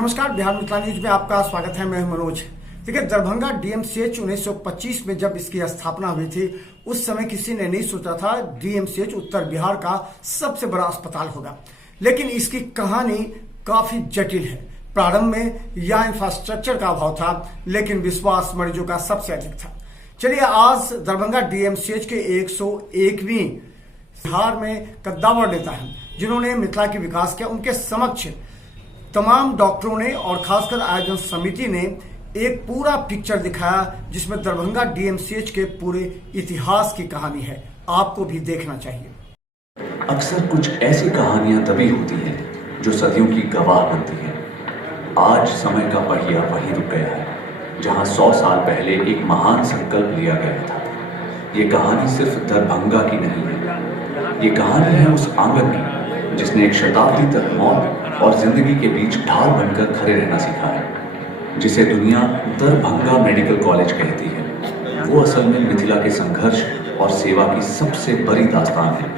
नमस्कार, बिहार मिथिला न्यूज में आपका स्वागत है। मैं मनोज। देखिए, दरभंगा डीएमसीएच 1925 में जब इसकी स्थापना हुई थी, उस समय किसी ने नहीं सोचा था डीएमसीएच उत्तर बिहार का सबसे बड़ा अस्पताल होगा। लेकिन इसकी कहानी काफी जटिल है। प्रारंभ में यह इंफ्रास्ट्रक्चर का अभाव था, लेकिन विश्वास मरीजों का सबसे अधिक था। चलिए, आज दरभंगा डीएमसीएच के 101वीं बिहार में कद्दावर नेता है जिन्होंने मिथिला के विकास किया। उनके समक्ष तमाम डॉक्टरों ने और खासकर आयोजन समिति ने एक पूरा पिक्चर दिखाया, जिसमें दरभंगा डीएमसीएच के पूरे इतिहास की कहानी है। आपको भी देखना चाहिए। अक्सर कुछ ऐसी कहानियां तभी होती हैं जो सदियों की गवाह बनती हैं। आज समय का पहिया वहीं रुक गया है जहां 100 साल पहले एक महान संकल्प लिया गया था। ये कहानी सिर्फ दरभंगा की नहीं है, ये कहानी है उस आंगन की जिसने एक शताब्दी तक मौत और जिंदगी के बीच ढाल बनकर खड़े रहना सीखा है, जिसे दुनिया दरभंगा मेडिकल कॉलेज कहती है। वो असल में मिथिला के संघर्ष और सेवा की सबसे बड़ी दास्तान है।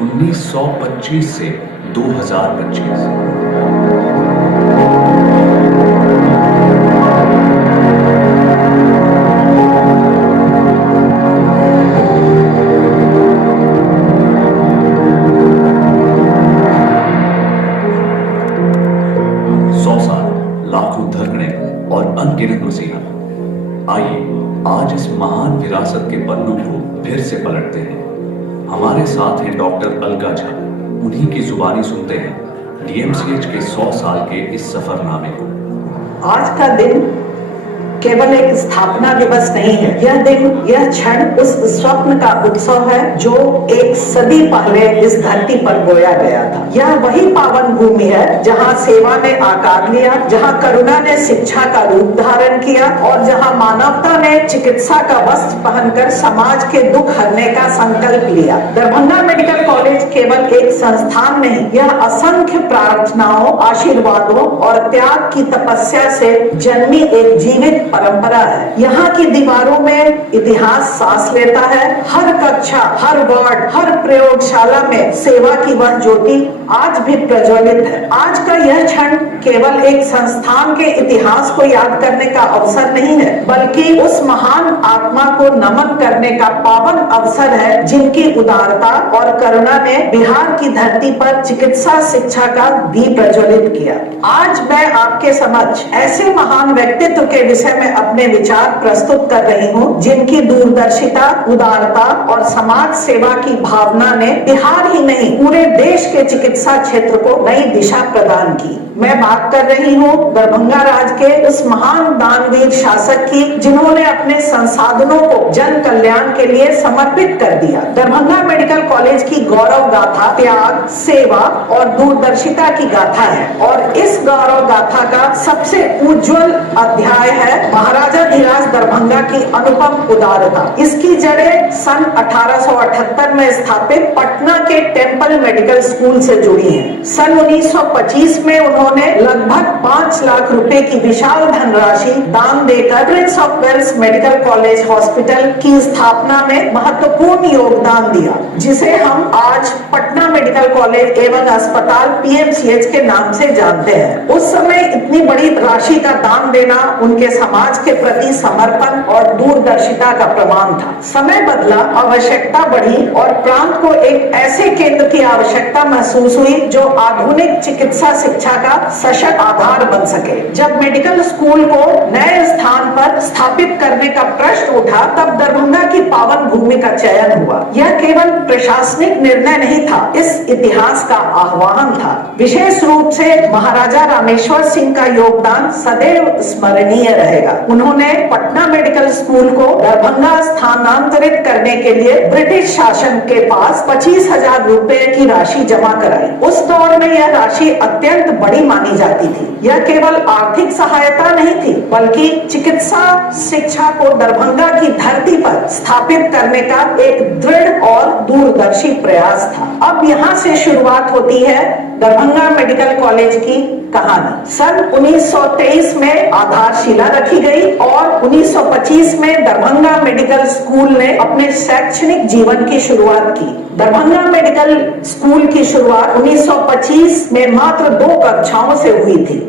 1925 से 2025 अनगिनत नसीहत। आइए आज इस महान विरासत के पन्नों को फिर से पलटते हैं। हमारे साथ हैं डॉक्टर अलका झा। उन्हीं की जुबानी सुनते हैं डीएमसीएच के 100 साल के इस सफरनामे को। आज का दिन केवल एक स्थापना दिवस नहीं है। यह दिन, यह क्षण उस स्वप्न का उत्सव है जो एक सदी पहले इस धरती पर बोया गया था। यह वही पावन भूमि है जहां सेवा ने आकार लिया, जहां करुणा ने शिक्षा का रूप धारण किया और जहां मानवता ने चिकित्सा का वस्त्र पहनकर समाज के दुख हरने का संकल्प लिया। दरभंगा मेडिकल कॉलेज केवल एक संस्थान नहीं, यह असंख्य प्रार्थनाओं, आशीर्वादों और त्याग की तपस्या से जन्मी एक जीवित परंपरा है। यहाँ की दीवारों में इतिहास सांस लेता है। हर कक्षा, हर वार्ड, हर प्रयोगशाला में सेवा की वह ज्योति आज भी प्रज्वलित है। आज का यह क्षण केवल एक संस्थान के इतिहास को याद करने का अवसर नहीं है, बल्कि उस महान आत्मा को नमन करने का पावन अवसर है जिनकी उदारता और करुणा ने बिहार की धरती पर चिकित्सा शिक्षा का दीप प्रज्वलित किया। आज मैं आपके समक्ष ऐसे महान व्यक्तित्व के विषय में अपने विचार प्रस्तुत कर रही हूँ जिनकी दूरदर्शिता, उदारता और समाज सेवा की भावना ने बिहार ही नहीं पूरे देश के चिकित्सा क्षेत्र को नई दिशा प्रदान की। मैं बात कर रही हूँ दरभंगा राज के उस महान दानवीर शासक की जिन्होंने अपने संसाधनों को जन कल्याण के लिए समर्पित कर दिया। दरभंगा मेडिकल कॉलेज की गौरव गाथा त्याग, सेवा और दूरदर्शिता की गाथा है और इस गौरव गाथा का सबसे उज्जवल अध्याय है महाराजा धीराज दरभंगा की अनुपम उदारता। इसकी जड़ें सन 1878 में स्थापित पटना के टेम्पल मेडिकल स्कूल से जुड़ी हैं। सन 1925 में उन्होंने लगभग 5 लाख रुपए की विशाल धनराशि दान देकर prince of Wales medical college hospital की स्थापना में महत्वपूर्ण योगदान दिया, जिसे हम आज पटना मेडिकल कॉलेज एवं अस्पताल पीएमसीएच के नाम से जानते हैं। उस समय इतनी बड़ी राशि का दान देना उनके समाज के प्रति समर्पण और दूरदर्शिता का प्रमाण था। समय बदला, आवश्यकता बढ़ी और प्रांत को एक ऐसे केंद्र की आवश्यकता महसूस हुई जो आधुनिक चिकित्सा शिक्षा का सशक्त आधार बन सके। जब मेडिकल स्कूल को नए स्थान पर स्थापित करने का प्रश्न उठा, तब दरभंगा की पावन भूमि का चयन हुआ। यह केवल प्रशासनिक निर्णय नहीं था, इस इतिहास का आह्वान था। विशेष रूप से महाराजा रामेश्वर सिंह का योगदान सदैव स्मरणीय रहेगा। उन्होंने पटना मेडिकल स्कूल को दरभंगा स्थानांतरित करने के लिए ब्रिटिश शासन के पास 25,000 रुपए की राशि जमा कराई। उस दौर में यह राशि अत्यंत बड़ी मानी जाती थी। यह केवल आर्थिक सहायता नहीं थी, बल्कि चिकित्सा शिक्षा को दरभंगा की धरती पर स्थापित करने का एक दृढ़ और दूरदर्शी प्रयास था। अब यहाँ से शुरुआत होती है दरभंगा मेडिकल कॉलेज की कहानी। सन 1923 में आधारशिला रखी गई और 1925 में दरभंगा मेडिकल स्कूल ने अपने शैक्षणिक जीवन की शुरुआत की। दरभंगा मेडिकल स्कूल की शुरुआत 1925 में मात्र 2 कक्षाओं से हुई थी।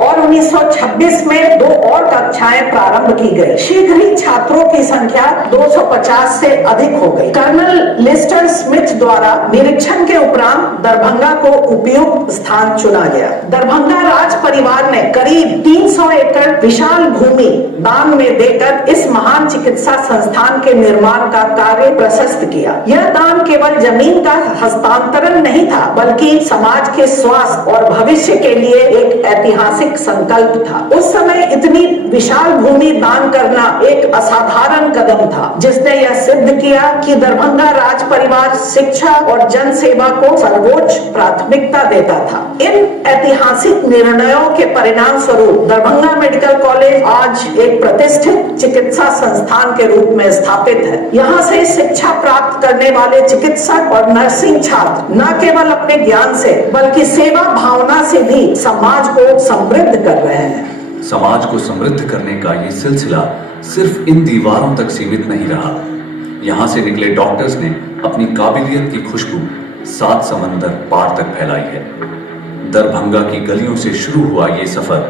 और 1926 में 2 और कक्षाएं प्रारंभ की गई। शीघ्र ही छात्रों की संख्या 250 से अधिक हो गई। कर्नल लिस्टर स्मिथ द्वारा निरीक्षण के उपरांत दरभंगा को उपयुक्त स्थान चुना गया। दरभंगा राज परिवार ने करीब 300 एकड़ विशाल भूमि दान में देकर इस महान चिकित्सा संस्थान के निर्माण का कार्य प्रशस्त किया। यह दान केवल जमीन का हस्तांतरण नहीं था, बल्कि समाज के स्वास्थ्य और भविष्य के लिए एक ऐतिहासिक संकल्प था। उस समय इतनी विशाल भूमि दान करना एक असाधारण कदम था, जिसने यह सिद्ध किया कि दरभंगा राज परिवार शिक्षा और जन सेवा को सर्वोच्च प्राथमिकता देता था। इन ऐतिहासिक निर्णयों के परिणाम स्वरूप दरभंगा मेडिकल कॉलेज आज एक प्रतिष्ठित चिकित्सा संस्थान के रूप में स्थापित है। यहाँ से शिक्षा प्राप्त करने वाले चिकित्सक और नर्सिंग छात्र न केवल अपने ज्ञान से बल्कि सेवा भावना से भी समाज को समृद्ध कर रहे हैं। समाज को समृद्ध करने का ये सिलसिला सिर्फ इन दीवारों तक सीमित नहीं रहा। यहाँ से निकले डॉक्टर्स ने अपनी काबिलियत की खुशबू 7 समंदर पार तक फैलाई है। दरभंगा की गलियों से शुरू हुआ ये सफर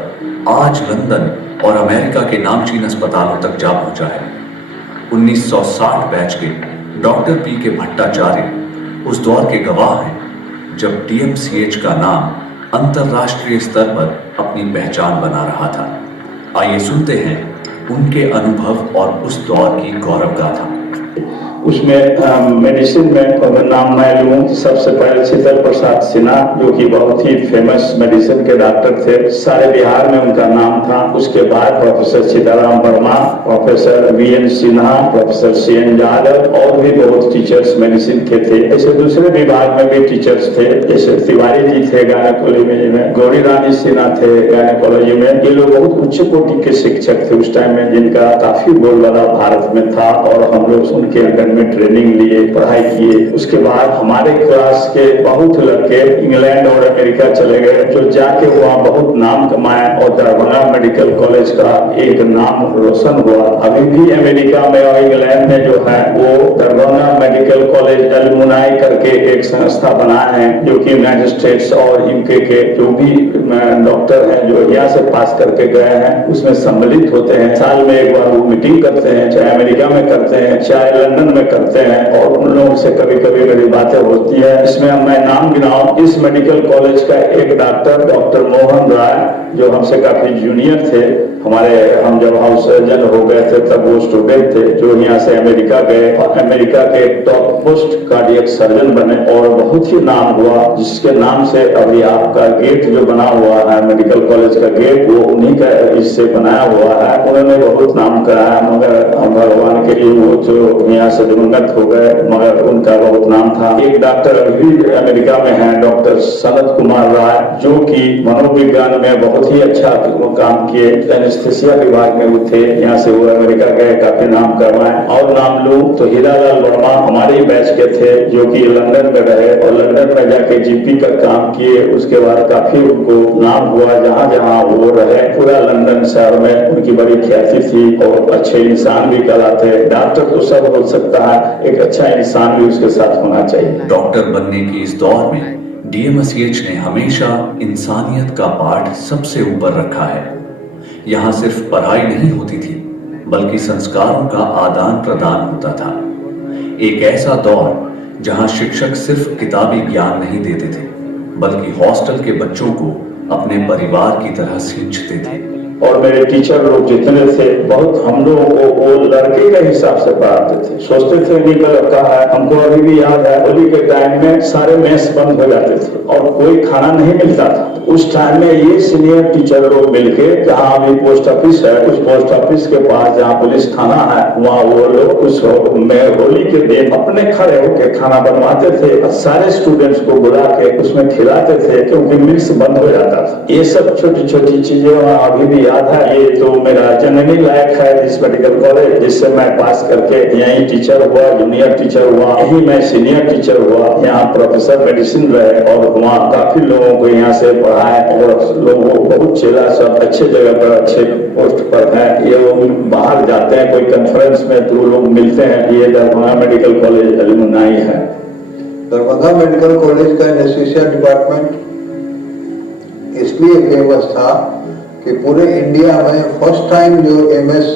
आज लंदन और अमेरिका के नामचीन अस्पतालों तक जा पहुंचा है। 1960 बैच के डॉक्टर पी के भट्टाचार्य उस दौर के गवाह हैं जब डीएमसीएच का नाम अंतरराष्ट्रीय स्तर पर अपनी पहचान बना रहा था। आइए सुनते हैं उनके अनुभव और उस दौर की गौरव गाथा। उसमें मेडिसिन में अगर नाम मैं लूँ, सबसे पहले शीतल प्रसाद सिन्हा जो कि बहुत ही फेमस मेडिसिन के डॉक्टर थे, सारे बिहार में उनका नाम था। उसके बाद professor Sitaram Verma, professor VN Sinha, professor CN Yadav और भी बहुत टीचर्स मेडिसिन के थे। ऐसे दूसरे विभाग में भी टीचर्स थे, जैसे तिवारी जी थे गायकोलॉजी में, गौरी रानी सिन्हा थे गायकोलॉजी में। ये लोग बहुत उच्च कोटि के शिक्षक थे उस टाइम में, जिनका काफी बोलबाला भारत में था और हम लोग उनके में ट्रेनिंग लिए, पढ़ाई किए। उसके बाद हमारे क्लास के बहुत लड़के इंग्लैंड और अमेरिका चले गए, जो जाके वहाँ बहुत नाम कमाए और दरभंगा मेडिकल कॉलेज का एक नाम रोशन हुआ। अभी भी अमेरिका में और इंग्लैंड में जो है वो दरभंगा मेडिकल कॉलेज एलुमनाई करके एक संस्था बनाए हैं, जो कि यूनाइटेड स्टेट्स और यूके के जो भी डॉक्टर हैं जो यहाँ से पास करके गए हैं उसमें सम्मिलित होते हैं। साल में एक बार वो मीटिंग करते हैं, चाहे अमेरिका में करते हैं चाहे लंदन में करते हैं, और उन लोगों से कभी कभी मेरी बातें होती है। इसमें मैं नाम गिनाऊं, इस मेडिकल कॉलेज का एक डॉक्टर मोहन राय जो हमसे काफी जूनियर थे, हमारे हम जब हाउस सर्जन हो गए थे तब वो स्टूडेंट थे, जो यहाँ से अमेरिका गए और अमेरिका के टॉप मोस्ट कार्डियक सर्जन बने और बहुत ही नाम हुआ, जिसके नाम से अभी आपका गेट जो बना हुआ है मेडिकल कॉलेज का गेट, वो उन्हीं का इससे बनाया हुआ है। उन्होंने बहुत नाम कराया, मगर भगवान के लिए वो जो यहाँ से दिवंगत हो गए, मगर उनका बहुत नाम था। एक डॉक्टर अभी अमेरिका में है, डॉक्टर सनत कुमार राय, जो कि मनोविज्ञान में बहुत ही अच्छा काम किए, एनेस्थेसिया विभाग में वो थे, यहाँ से वो अमेरिका गए, काफी नाम करवाए। और नाम लूं तो हीरालाल वर्मा हमारे ही बैच के थे, जो कि लंदन में रहे और लंदन में जाके जीपी का काम किए। उसके बाद काफी उनको नाम हुआ, जहाँ जहाँ वो रहे पूरा लंदन शहर में उनकी बड़ी ख्याति थी और अच्छे इंसान भी कहलाते। डॉक्टर तो सब हो सकता है, एक अच्छा इंसान भी उसके साथ होना चाहिए। डॉक्टर बनने की इस दौर में डीएमसीएच ने हमेशा इंसानियत का पाठ सबसे ऊपर रखा है। यहाँ सिर्फ पढ़ाई नहीं होती थी, बल्कि संस्कारों का आदान प्रदान होता था। एक ऐसा दौर जहाँ शिक्षक सिर्फ किताबी ज्ञान नहीं देते थे, बल्कि हॉस्टल के बच्चों को अपने परिवार की तरह सींचते थे। और मेरे टीचर लोग जितने थे, बहुत हम लोगों को वो लड़के के हिसाब से पढ़ाते थे। सोचते थे नहीं लड़का है, हमको अभी भी याद है होली के टाइम में सारे मेस बंद हो जाते थे और कोई खाना नहीं मिलता था। उस टाइम में ये सीनियर टीचर लोग मिलके, जहाँ अभी पोस्ट ऑफिस है, उस पोस्ट ऑफिस के पास जहाँ पुलिस थाना है, वहाँ वो लोग उस में होली के दिन अपने खड़े होकर खाना बनवाते थे, सारे स्टूडेंट्स को बुला के उसमें खिलाते थे, क्योंकि मिल्स बंद हो जाता था। ये सब छोटी छोटी चीजें अभी भी याद है। ये तो मेरा जननी लायक है इस मेडिकल कॉलेज, जिससे मैं पास करके यहीं टीचर हुआ, जूनियर टीचर हुआ, यही मैं सीनियर टीचर हुआ, यहाँ प्रोफेसर मेडिसिन रहे और वहाँ काफी लोगों को यहाँ से पढ़ाए और लोगों को बहुत चेला सब अच्छे जगह पर अच्छे पोस्ट पर है। ये बाहर जाते हैं कोई कॉन्फ्रेंस में तो लोग मिलते हैं। ये दरभंगा मेडिकल कॉलेज एलुमनाई है। दरभंगा मेडिकल कॉलेज का एनेस्थीसिया डिपार्टमेंट इसलिए फेमस था कि पूरे इंडिया में फर्स्ट टाइम जो एमएस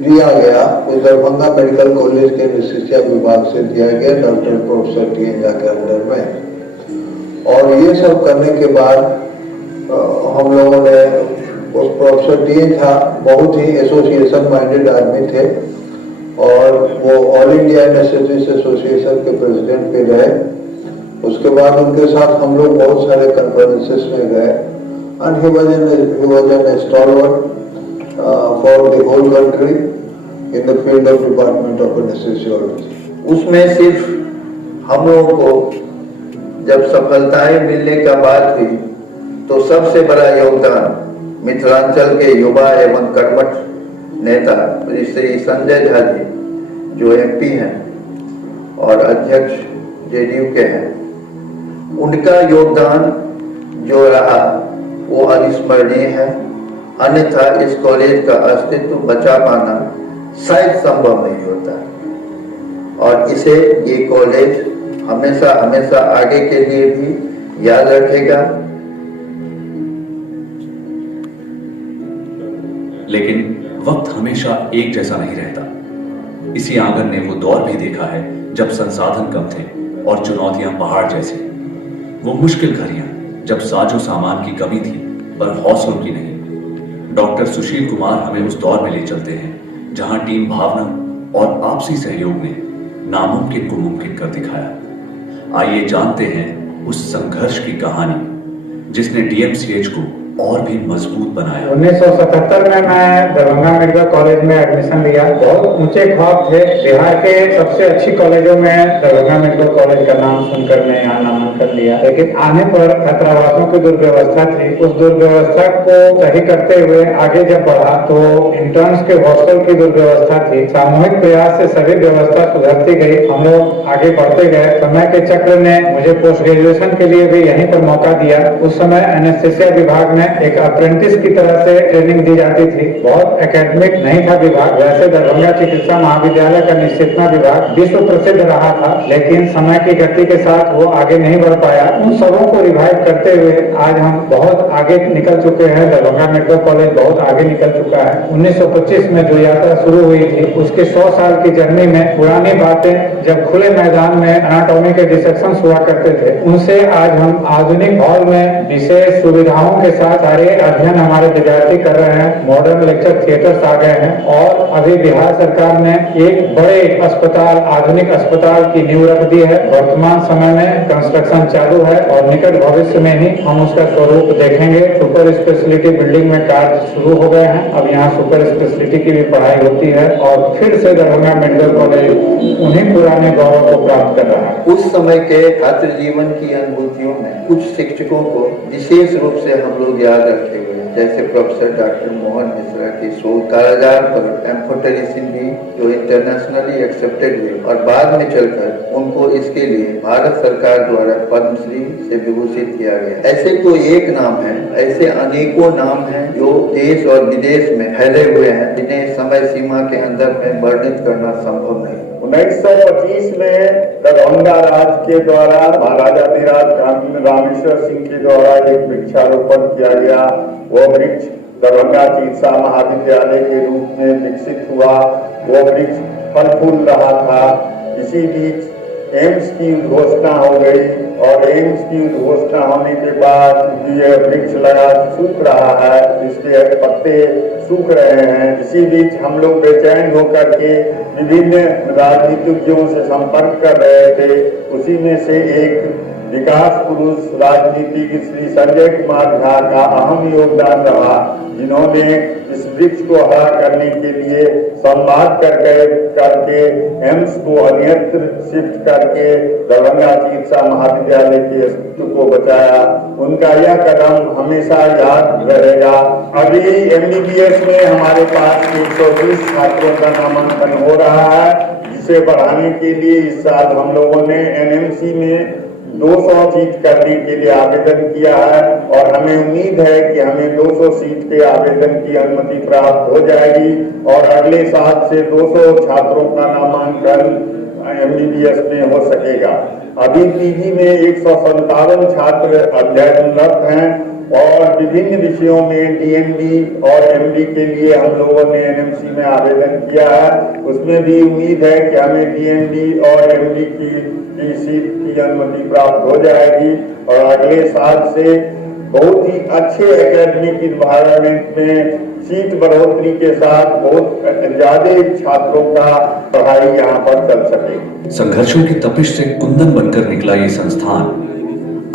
दिया गया वो दरभंगा मेडिकल कॉलेज के एनेस्थीसिया विभाग से दिया गया, डॉक्टर प्रोफेसर टी.एन. झा के अंडर में। और ये सब करने के बाद हम लोगों ने उस प्रोफेसर टी.एन. झा बहुत ही एसोसिएशन माइंडेड आदमी थे और वो ऑल इंडिया एनेस्थेसिस्ट एसोसिएशन के प्रेसिडेंट पे रहे। उसके बाद उनके साथ हम लोग बहुत सारे कॉन्फ्रेंसेस में गए and he was an stalwart for the whole country in the field of Department of Anesthesiology. उसमें सिर्फ हम लोगों को जब सफलताएं मिलने का बात हुई तो सबसे बड़ा योगदान मिथिलांचल के युवा एवं कर्मठ नेता श्री संजय झा जी जो एमपी हैं और अध्यक्ष जेडीयू के हैं, उनका योगदान जो रहा वो अविस्मरणीय है। अन्यथा इस कॉलेज का अस्तित्व बचा पाना शायद संभव नहीं होता और इसे ये कॉलेज हमेशा हमेशा आगे के लिए भी याद रखेगा। लेकिन वक्त हमेशा एक जैसा नहीं रहता। इसी आंगन ने वो दौर भी देखा है जब संसाधन कम थे और चुनौतियां पहाड़ जैसी। वो मुश्किल घड़ियां जब साजो सामान की कमी थी पर हौसलों की नहीं। डॉक्टर सुशील कुमार हमें उस दौर में ले चलते हैं जहां टीम भावना और आपसी सहयोग ने नामुमकिन को मुमकिन कर दिखाया। आइए जानते हैं उस संघर्ष की कहानी जिसने डीएमसीएच को और भी मजबूत बनाया। 1977 में मैं दरभंगा मेडिकल कॉलेज में एडमिशन लिया। बहुत ऊंचे ख्वाब थे। बिहार के सबसे अच्छी कॉलेजों में दरभंगा मेडिकल कॉलेज का नाम सुनकर मैं यहाँ नामांकन लिया, लेकिन आने पर छात्रावासों की दुर्व्यवस्था थी। उस दुर्व्यवस्था को सही करते हुए आगे जब बढ़ा तो इंटर्न्स के हॉस्टल की दुर्व्यवस्था थी। सामूहिक प्रयास से सभी व्यवस्था सुधरती गई। हम लोग आगे बढ़ते गए। समय के चक्र ने मुझे पोस्ट ग्रेजुएशन के लिए भी यहीं पर मौका दिया। उस समय एनेस्थेसिया विभाग में एक अप्रेंटिस की तरह से ट्रेनिंग दी जाती थी। बहुत एकेडमिक नहीं था विभाग। वैसे दरभंगा चिकित्सा महाविद्यालय का निश्चितना विभाग विश्व प्रसिद्ध रहा था, लेकिन समय की गति के साथ वो आगे नहीं बढ़ पाया। उन सबों को रिवाइव करते हुए आज हम बहुत आगे निकल चुके हैं। दरभंगा मेडिकल कॉलेज बहुत आगे निकल चुका है। 1925 में जो यात्रा शुरू हुई थी उसके 100 साल की जर्नी में पुरानी बातें जब खुले मैदान में एनाटॉमी के डिसेक्शन हुआ करते थे, उनसे आज हम आधुनिक हॉल में विशेष सुविधाओं के साथ सारे अध्ययन हमारे विद्यार्थी कर रहे हैं। मॉडर्न लेक्चर थिएटर्स आ गए हैं और अभी बिहार सरकार ने एक बड़े अस्पताल, आधुनिक अस्पताल की नींव रख दी है। वर्तमान समय में कंस्ट्रक्शन चालू है और निकट भविष्य में ही हम उसका स्वरूप देखेंगे। सुपर स्पेशलिटी बिल्डिंग में कार्य शुरू हो गए हैं। अब यहाँ सुपर स्पेशलिटी की भी पढ़ाई होती है और फिर से दरभंगा मेडिकल कॉलेज उन्हीं पुराने गौरव को प्राप्त कर रहा है। उस समय के छात्र जीवन की अनुभूतियों में कुछ शिक्षकों को विशेष रूप से हम लोग याद रखे हुए हैं, जैसे प्रोफेसर डॉक्टर मोहन मिश्रा की शोध कारागार पर एम्फोटेरिसिन भी जो इंटरनेशनली एक्सेप्टेड हुए और बाद में चलकर उनको इसके लिए भारत सरकार द्वारा पद्मश्री से विभूषित किया गया। ऐसे तो एक नाम है, ऐसे अनेकों नाम हैं जो देश और विदेश में फैले हुए हैं, जिन्हें समय सीमा के अंदर में वर्णित करना संभव नहीं। 1925 में दरभंगा राज के द्वारा महाराजा धीराज रामेश्वर सिंह के द्वारा एक वृक्षारोपण किया गया। वो वृक्ष दरभंगा चिकित्सा महाविद्यालय के रूप में विकसित हुआ। वो वृक्ष फल फूल रहा था। इसी बीच एम्स की घोषणा हो गई और एम्स की घोषणा होने के बाद ये वृक्ष लगा सूख रहा है, इसके पत्ते सूख रहे हैं। इसी बीच हम लोग बेचैन होकर के विभिन्न राजनीतिज्ञों से संपर्क कर रहे थे। उसी में से एक विकास पुरुष राजनीतिक श्री संजय कुमार झा का अहम योगदान रहा, जिन्होंने इस वृक्ष को हरा करने के लिए संवाद करके एम्स को अन्यत्र शिफ्ट करके दरभंगा चिकित्सा महाविद्यालय के अस्तित्व को बचाया। उनका यह कदम हमेशा याद रहेगा। अभी एमबीबीएस में हमारे पास 120 छात्रों का नामांकन हो रहा है, जिसे बढ़ाने के लिए इस साल हम लोगों ने एनएमसी में 200 सीट करने के लिए आवेदन किया है और हमें उम्मीद है कि हमें 200 सीट के आवेदन की अनुमति प्राप्त हो जाएगी और अगले साल से 200 छात्रों का नामांकन एमबीबीएस में हो सकेगा। अभी पीजी में 157 छात्र अध्ययनरत हैं और विभिन्न विषयों में डीएमडी और एमडी के लिए हम लोगों ने एनएमसी में आवेदन किया है। उसमें भी उम्मीद है कि हमें डीएमडी और एमडी की सीट की अनुमति प्राप्त हो जाएगी और अगले साल से बहुत ही अच्छे एकेडमिक इन्वायरमेंट में सीट बढ़ोतरी के साथ बहुत ज्यादा छात्रों का पढ़ाई यहाँ पर चल सकेगी। संघर्षों की तपिश से कुंदन बनकर निकला ये संस्थान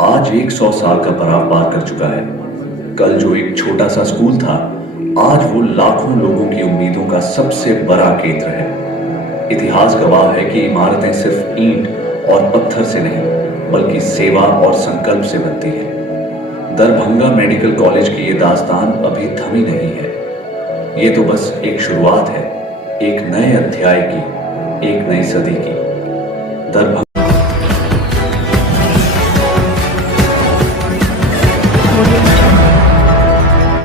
आज 100 साल का पड़ाव पार कर चुका है। कल जो एक छोटा सा स्कूल था, आज वो लाखों लोगों की उम्मीदों का सबसे बड़ा केंद्र है। इतिहास गवाह है कि इमारतें सिर्फ ईंट और पत्थर से नहीं, बल्कि सेवा और संकल्प से बनती है। दरभंगा मेडिकल कॉलेज की ये दास्तान अभी थमी नहीं है। ये तो बस एक शुरुआत है, एक नए अध्याय की, एक नई सदी की। दरभंगा